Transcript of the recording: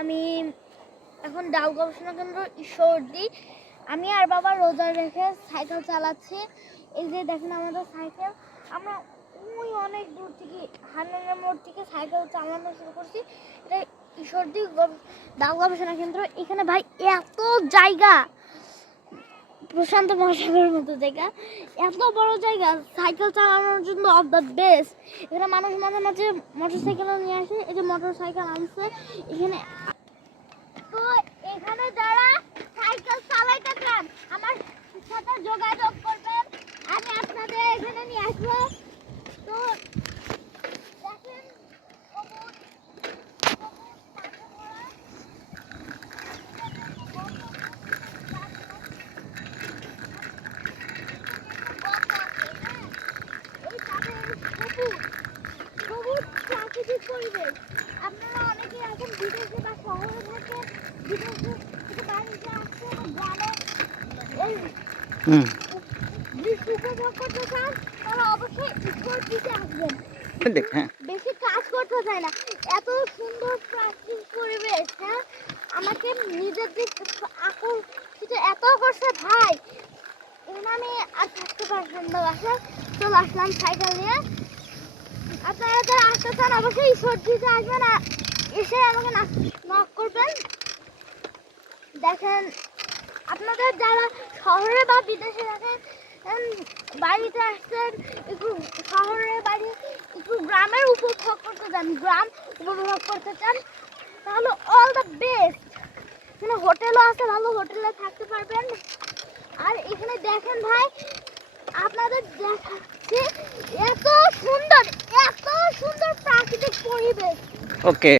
আমি এখন ডাউ গবেষণা কেন্দ্র ঈশ্বরদী। আমি আর বাবা রোজা রেখে সাইকেল চালাচ্ছি। এই যে দেখেন আমাদের সাইকেল, আমরা ওই অনেক দূর থেকে হান্নানের মোড় থেকে সাইকেল চালানো শুরু করছি। এটা ঈশ্বরদী ডাউ গবেষণা কেন্দ্র। এখানে ভাই এত জায়গা, প্রশান্ত মহাসাগরের মতো জায়গা, এত বড় জায়গা সাইকেল চালানোর জন্য অফ দ্য বেস্ট। এখানে মানুষ মাঝে মাঝে মোটর সাইকেল নিয়ে আসে। এই যে মোটর সাইকেল আনছে এখানে। তো এখানে যারা সাইকেল চালাইতে চান আমার সাথে যোগাযোগ করবেন, আমি আপনাদের এখানে নিয়ে আসবো। তো দেখেন সবুজ প্রাকৃতিক পরিবেশ। আপনারা অনেকেই এখন বিদেশে বা শহরে থাকেন, বিদেশে থেকে বাড়িতে আসছে এবং গ্রামে এই দৃশ্য উপভোগ করতে চান, তারা অবশ্যই ঈশ্বরদীতে আসবেন। বেশি কাজ করতে চায় না, এত সুন্দর প্রাকৃতিক পরিবেশ। হ্যাঁ, আমাকে নিজের দিক আকর্ষিত এত করছে ভাই, এখানে আমি আর থাকতে পারলাম না। বাসায় চলে আসলাম সাইকেল নিয়ে। আপনারা যারা আসতে চান অবশ্যই ঈশ্বরদীতে আসবেন, আর এসে আমাকে নক করবেন। দেখেন আপনাদের যারা শহরে বা বিদেশে থাকেন, বাড়িতে আসছেন, একটু শহরে বাড়ি একটু গ্রামের উপভোগ করতে চান, গ্রাম উপভোগ করতে চান, তাহলে অল দ্য বেস্ট। এখানে হোটেলও আছে, ভালো হোটেলে থাকতে পারবেন। আর এখানে দেখেন ভাই, আপনাদের দেখাচ্ছে এত সুন্দর প্রাকৃতিক পরিবেশ। ওকে।